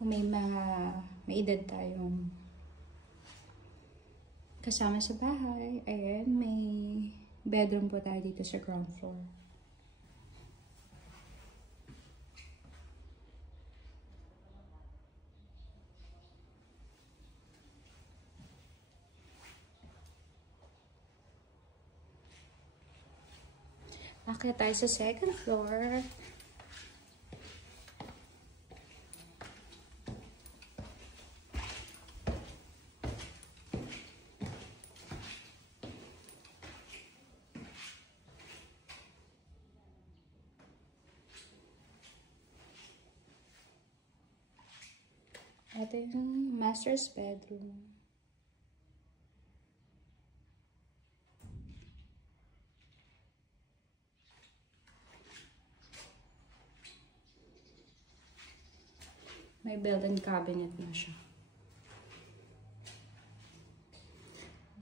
kung may edad tayong kasama sa bahay. Ayan, may bedroom po tayo dito sa ground floor. Akyat tayo sa second floor. Ito yung master's bedroom. May built-in cabinet na siya.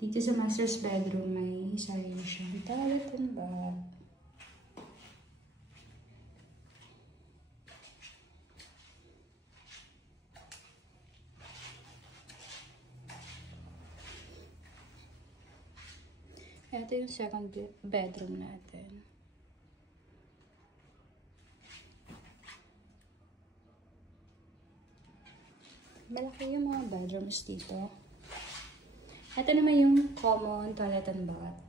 Dito sa master's bedroom, may sarili siyang toilet and bath. Ito yung second bedroom natin. Malaki yung mga bedrooms dito. Ito naman yung common toilet and bath.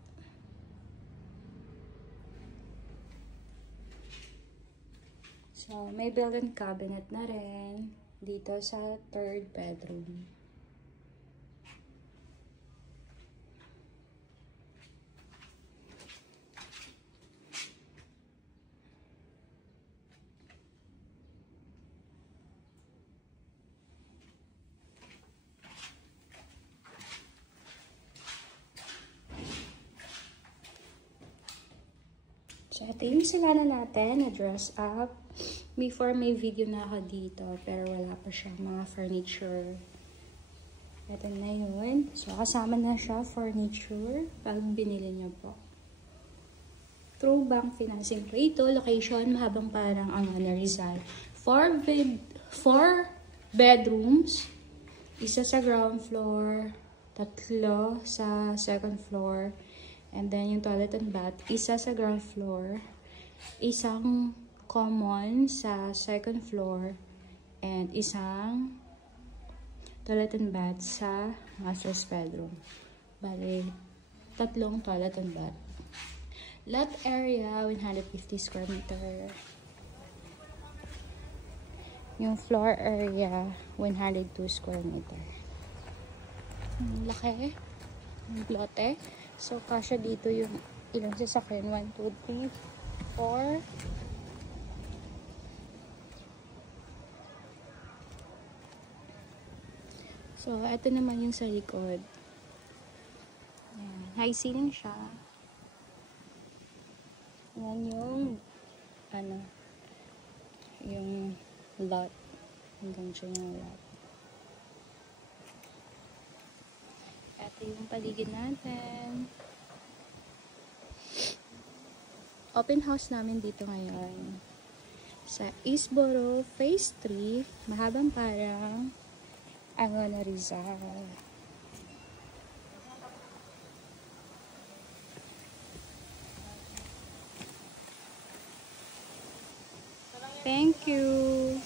So, may built-in cabinet na rin dito sa third bedroom. So, ito yung sala natin na dress up. Before may video na ako dito, pero wala pa siya mga furniture. Ito na yun. So, kasama na siya furniture pag binili niyo po. Through bank financing po ito. Location, mahabang parang ang Rizal. 4 bedrooms. Isa sa ground floor. 3 sa second floor. And then, yung toilet and bath, isa sa ground floor, isang common sa second floor, and isang toilet and bath sa master's bedroom. Bale, 3 toilet and bath. Lot area, 150 square meter. Yung floor area, 102 square meter. Laki. Yung lote. So, kasya dito yung ilang sasakyan. 1, 2, 3, 4. So, ito naman yung sa likod. Ayan. High ceiling siya. Ayan yung yung lot. Hanggang siya yung lot. Ito yung paligid natin. Open house namin dito ngayon. Sa Eastboro Phase 3, mahabang parang Angono Rizal. Thank you!